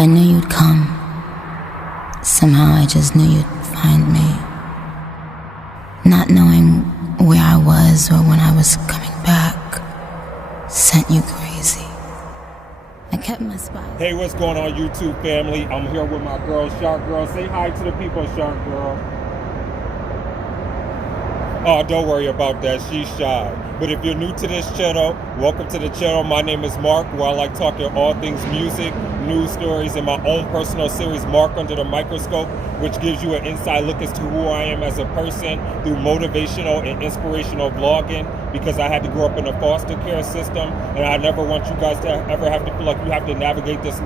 I knew you'd come. Somehow I just knew you'd find me. Not knowing where I was or when I was coming back sent you crazy. I kept my spot. Hey, what's going on, YouTube family? I'm here with my girl, Shark Girl. Say hi to the people, Shark Girl. Oh, don't worry about that. She's shy. But if you're new to this channel, welcome to the channel. My name is Mark, where I like talking all things music, news stories, and my own personal series, Mark Under the Microscope, which gives you an inside look as to who I am as a person through motivational and inspirational vlogging, because I had to grow up in a foster care system, and I never want you guys to ever have to feel like you have to navigate this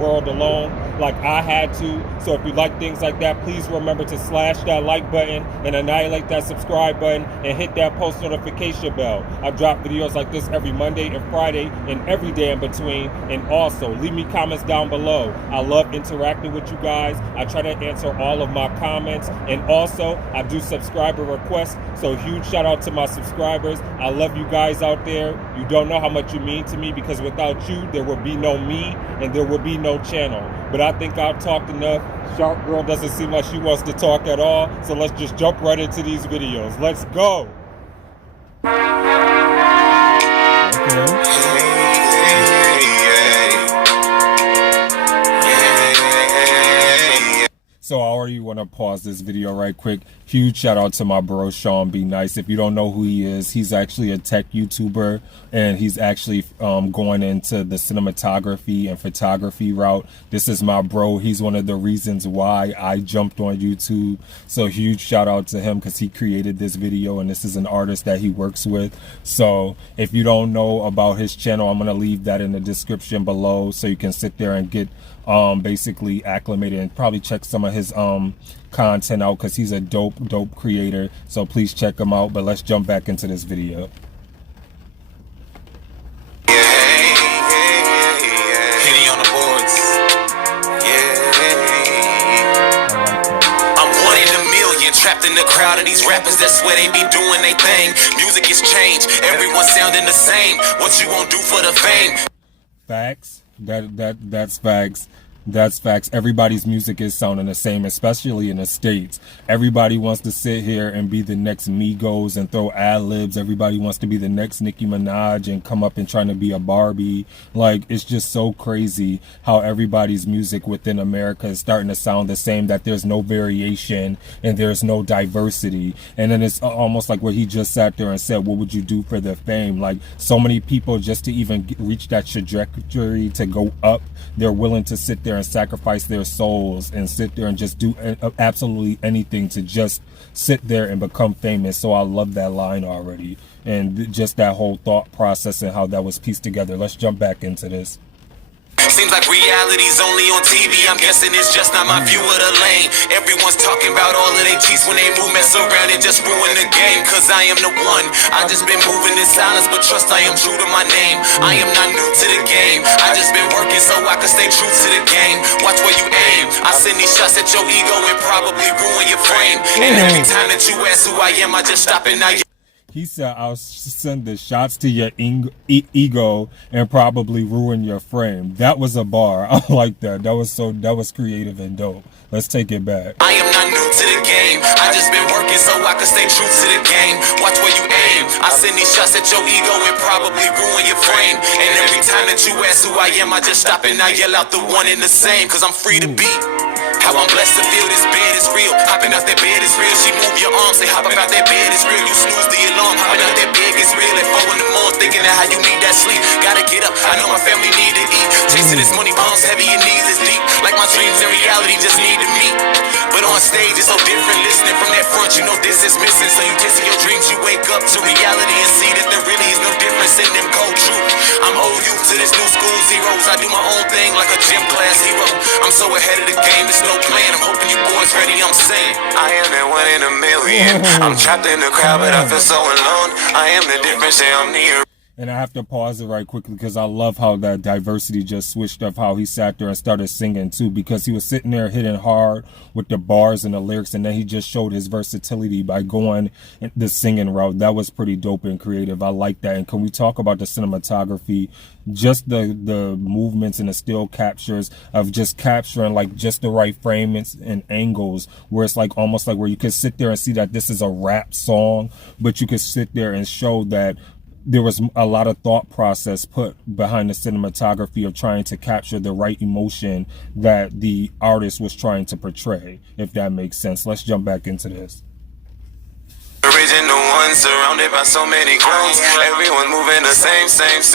world alone like I had to. So if you like things like that, please remember to slash that like button and annihilate that subscribe button and hit that post notification bell. I drop videos like this every Monday and Friday and every day in between. And also leave me comments down below. I love interacting with you guys. I try to answer all of my comments, and also I do subscriber requests, so huge shout out to my subscribers. I love you guys out there. You don't know how much you mean to me, because without you there would be no me and there would be no channel. But I think I've talked enough. Shark Girl doesn't seem like she wants to talk at all, so let's just jump right into these videos. Let's go. So I already want to pause this video right quick. Huge shout out to my bro ShawnBNice. If you don't know who he is, he's actually a tech YouTuber, and he's actually going into the cinematography and photography route. This is my bro. He's one of the reasons why I jumped on YouTube. So huge shout out to him, because he created this video, and this is an artist that he works with. So if you don't know about his channel, I'm going to leave that in the description below, so you can sit there and get basically acclimated and probably check some of his content out, because he's a dope creator. So please check him out. But let's jump back into this video. Trapped in the crowd of these rappers, that's where they be doing their thing. Music is changed, everyone sounding the same. What you won't do for the fame? Facts. That's facts. That's facts. Everybody's music is sounding the same, especially in the States. Everybody wants to sit here and be the next Migos and throw ad-libs. Everybody wants to be the next Nicki Minaj and come up and trying to be a Barbie. Like, it's just so crazy how everybody's music within America is starting to sound the same, that there's no variation and there's no diversity. And then it's almost like where he just sat there and said, what would you do for the fame? Like, so many people, just to even reach that trajectory to go up, they're willing to sit there and sacrifice their souls and sit there and just do absolutely anything to just sit there and become famous. So I love that line already, and just that whole thought process and how that was pieced together. Let's jump back into this. Seems like reality's only on TV. I'm guessing it's just not my view of the lane. Everyone's talking about all of their cheats when they move, mess around and just ruin the game. Cause I am the one. I just been moving in silence, but trust I am true to my name. I am not new to the game. I just been working so I can stay true to the game. Watch where you aim. I send these shots at your ego and probably ruin your frame. And every time that you ask who I am, I just stop and now you. He said, I'll send the shots to your ego and probably ruin your frame. That was a bar. I like that. That was creative and dope. Let's take it back. I am not new to the game. I just been working so I can stay true to the game. Watch where you aim. I send these shots at your ego and probably ruin your frame. And every time that you ask who I am, I just stop and I yell out the one and the same. Cause I'm free to be. How I'm blessed to feel this bed is real. Hopping out that bed is real. She move your arms, say hop up out that bed is real. You snooze the alarm, hopping out that bed is real. At 4 in the morning, thinking of how you need that sleep. Gotta get up, I know my family need to eat. Chasing this money, palms heavy, your knees is deep. Like my dreams and reality just need to meet. But on stage it's so different. Listening from that front, you know this is missing. So you chasing your dreams, you wake up to reality and see that there really is no difference in them cold truth. I'm old youth to this new school zeros. I do my own thing like a gym class hero. I'm so ahead of the game, there's no plan. I'm hoping you boys ready, I'm saying I am that one in a million. I'm trapped in the crowd, but I feel so alone. I am the difference, yeah, I'm near. And I have to pause it right quickly because I love how that diversity just switched up, how he sat there and started singing too, because he was sitting there hitting hard with the bars and the lyrics, and then he just showed his versatility by going the singing route. That was pretty dope and creative. I like that. And can we talk about the cinematography, just the movements and the still captures of just capturing like just the right frames and angles, where it's like almost like where you could sit there and see that this is a rap song, but you could sit there and show that there was a lot of thought process put behind the cinematography of trying to capture the right emotion that the artist was trying to portray, if that makes sense. Let's jump back into this. Original one, surrounded by so many clones. Everyone moving the same. Seems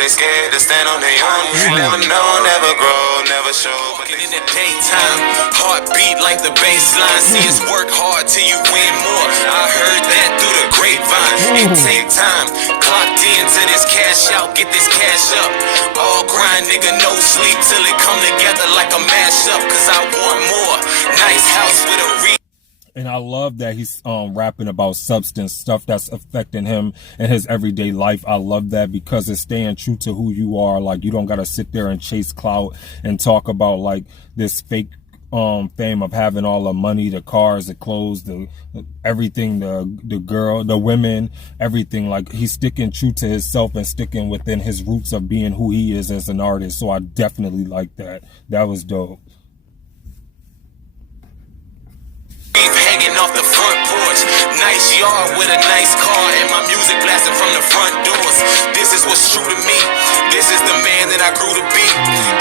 they scared to stand on their own. Never know, never grow, never show. Walking in the daytime, heartbeat like the baseline. See us work hard till you win more. I heard that through the grapevine. It take time, clocked into this cash out, get this cash up. All grind, nigga, no sleep till it come together like a mashup. Cause I want more. Nice house with a And I love that he's rapping about substance, stuff that's affecting him in his everyday life. I love that because it's staying true to who you are. Like, you don't got to sit there and chase clout and talk about like this fake fame of having all the money, the cars, the clothes, the everything, the girl, the women, everything. Like, he's sticking true to himself and sticking within his roots of being who he is as an artist. So I definitely like that. That was dope. hanging off the front porch. Nice yard with a nice car and my music blasting from the front doors. This is what's true to me. This is the man that I grew to be.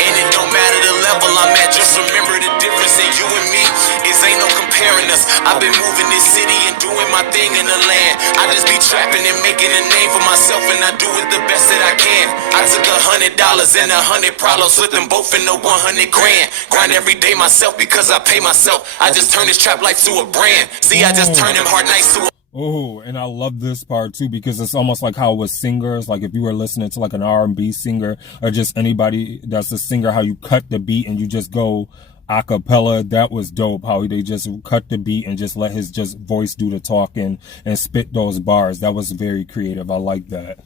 And it don't matter the level I'm at, just remember the difference in you and me. It ain't no comparing us. I've been moving this city and doing my thing in the land. I just be trapping and making a name for myself, and I do it the best that I can. I took $100 and 100 problems, split them both into 100 grand. Grind every day myself because I pay myself. I just turn this trap life to a brand. See, I just turn them hard nights to a... Oh, and I love this part too, because it's almost like how with singers, like if you were listening to like an R&B singer or just anybody that's a singer, how you cut the beat and you just go a cappella. That was dope, how they just cut the beat and just let his just voice do the talking and spit those bars. That was very creative. I like that.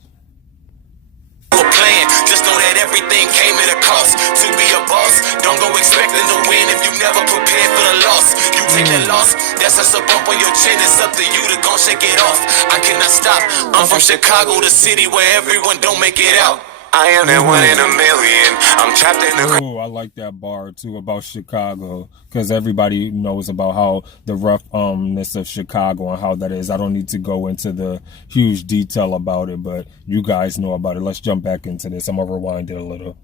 Plan. Just know that everything came at a cost. To be a boss, don't go expecting to win if you never prepared for the loss. You take that loss, that's just a bump on your chin. It's up to you to gon' shake it off. I cannot stop. I'm from Chicago, the city where everyone don't make it out. I am that one in a million. I'm trapped in the... Oh, I like that bar too about Chicago, because everybody knows about how the roughness of Chicago and how that is. I don't need to go into the huge detail about it, but you guys know about it. Let's jump back into this. I'm gonna rewind it a little.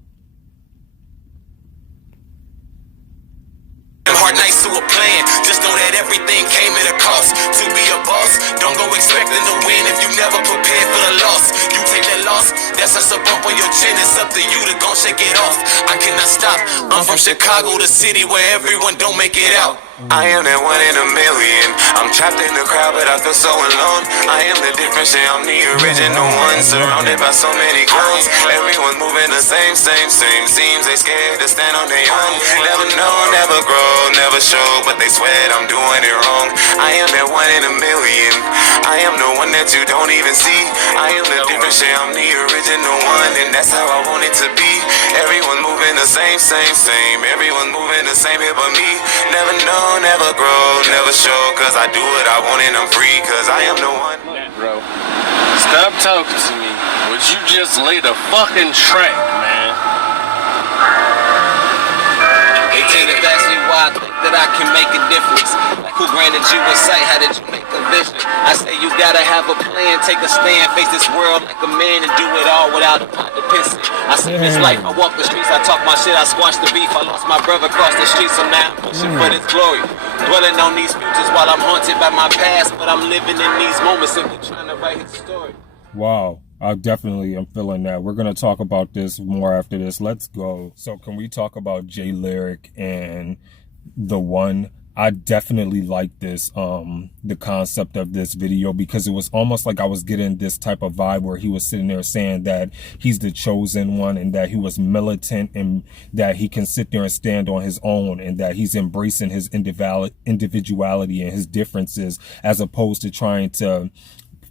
Hard nights to a plan. Just know that everything came at a cost. To be a boss, don't go expecting to win if you never prepared for the loss. You take that loss, that's just a bump on your chin. It's up to you to gon' shake it off. I cannot stop. I'm from Chicago, the city where everyone don't make it out. I am that one in a million. I'm trapped in the crowd, but I feel so alone. I am the difference, yeah, I'm the original one. Surrounded by so many clones. Everyone moving the same. Seems they scared to stand on their own. Never know, never grow, never show, but they swear I'm doing it wrong. I am that one in a million. I am the one that you don't even see. I am the difference, yeah, I'm the original one, and that's how I want it to be. Everyone moving the same. Everyone moving the same here but me. Never know, never grow, never show, cause I do what I want and I'm free, cause I am the one. Bro, stop talking to me. Would you just lay the fucking track, man? They tend to ask me why I think that I can make a difference. Like, who granted you a sight? How did you make a vision? I say you gotta have a plan, take a stand, face this world like a man and do it all without a pot to piss it. I see this life, I walk the streets, I talk my shit, I squash the beef. I lost my brother across the street, so now I'm pushing for this glory. Dwelling on these futures while I'm haunted by my past, but I'm living in these moments simply trying to write his story. Wow. I definitely am feeling that. We're going to talk about this more after this. Let's go. So can we talk about Jay Lyric and The One? I definitely like this, the concept of this video, because it was almost like I was getting this type of vibe where he was sitting there saying that he's the chosen one and that he was militant and that he can sit there and stand on his own and that he's embracing his individuality and his differences, as opposed to trying to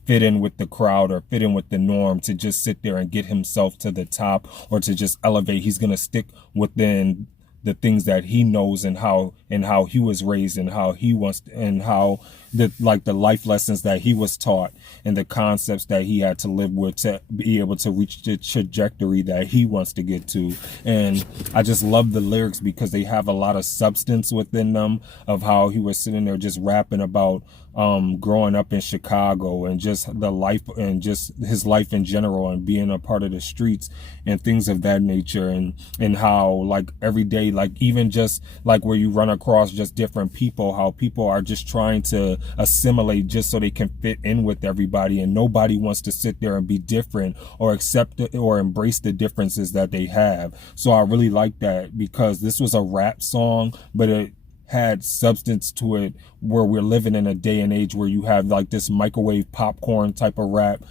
fit in with the crowd or fit in with the norm to just sit there and get himself to the top or to just elevate. He's going to stick within the things that he knows and how he was raised and how he wants and how the life lessons that he was taught and the concepts that he had to live with to be able to reach the trajectory that he wants to get to. And I just love the lyrics because they have a lot of substance within them of how he was sitting there just rapping about growing up in Chicago and just the life and just his life in general and being a part of the streets and things of that nature, and how like every day, like even just like where you run across just different people, how people are just trying to assimilate just so they can fit in with everybody, and nobody wants to sit there and be different or accept it or embrace the differences that they have. So I really like that because this was a rap song, but it had substance to it, where we're living in a day and age where you have like this microwave popcorn type of rap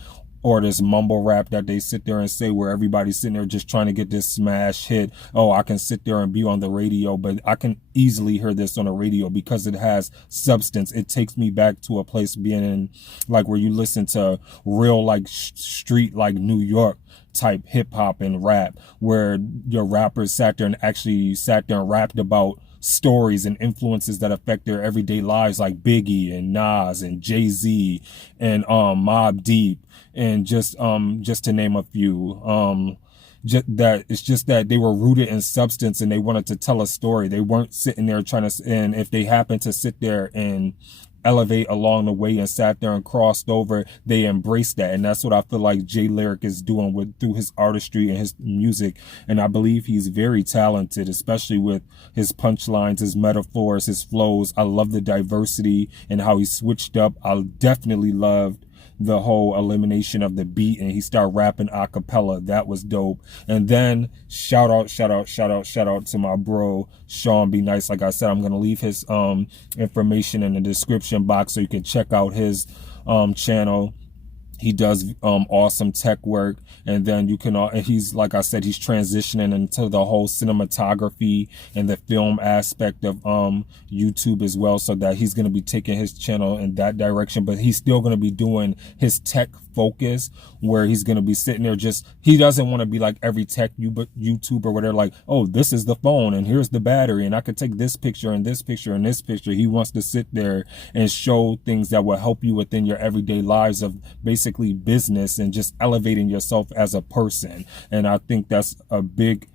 or this mumble rap that they sit there and say where everybody's sitting there just trying to get this smash hit. Oh, I can sit there and be on the radio, but I can easily hear this on the radio because it has substance. It takes me back to a place being in like where you listen to real like street like New York type hip hop and rap, where your rappers sat there and rapped about stories and influences that affect their everyday lives, like Biggie and Nas and Jay-Z and Mobb Deep, and just to name a few. It's just that they were rooted in substance and they wanted to tell a story. They weren't sitting there trying to, and if they happened to sit there and elevate along the way and sat there and crossed over, they embraced that. And that's what I feel like Jay Lyric is doing through his artistry and his music. And I believe he's very talented, especially with his punchlines, his metaphors, his flows. I love the diversity and how he switched up. I definitely loved the whole elimination of the beat and he started rapping a cappella. That was dope. And then shout out to my bro ShawnBNice. Like I said, I'm gonna leave his information in the description box so you can check out his channel. He does awesome tech work, and then you can he's, like I said, he's transitioning into the whole cinematography and the film aspect of YouTube as well, so that he's going to be taking his channel in that direction, but he's still going to be doing his tech focus, where he's going to be sitting there he doesn't want to be like every tech YouTuber where they're like, oh, this is the phone and here's the battery and I could take this picture and this picture and this picture. He wants to sit there and show things that will help you within your everyday lives of basically business and just elevating yourself as a person. And I think that's a big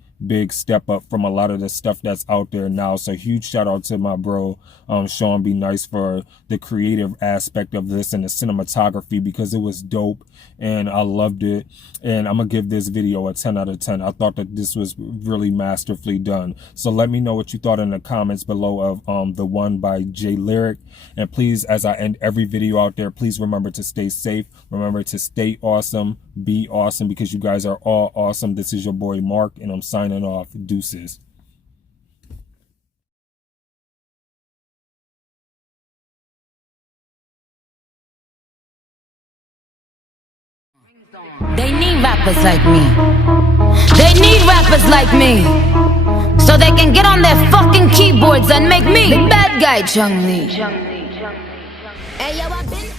step up from a lot of the stuff that's out there now. So huge shout out to my bro ShawnBNice for the creative aspect of this and the cinematography, because it was dope and I loved it. And I'm gonna give this video a 10 out of 10. I thought that this was really masterfully done. So let me know what you thought in the comments below of the one by Jay Lyric. And please, as I end every video out there, please remember to stay safe, remember to stay awesome, be awesome, because you guys are all awesome. This is your boy Mark, and I'm signing off. Deuces. They need rappers like me. They need rappers like me, so they can get on their fucking keyboards and make me the bad guy, Chung Lee. Hey, yo, I've been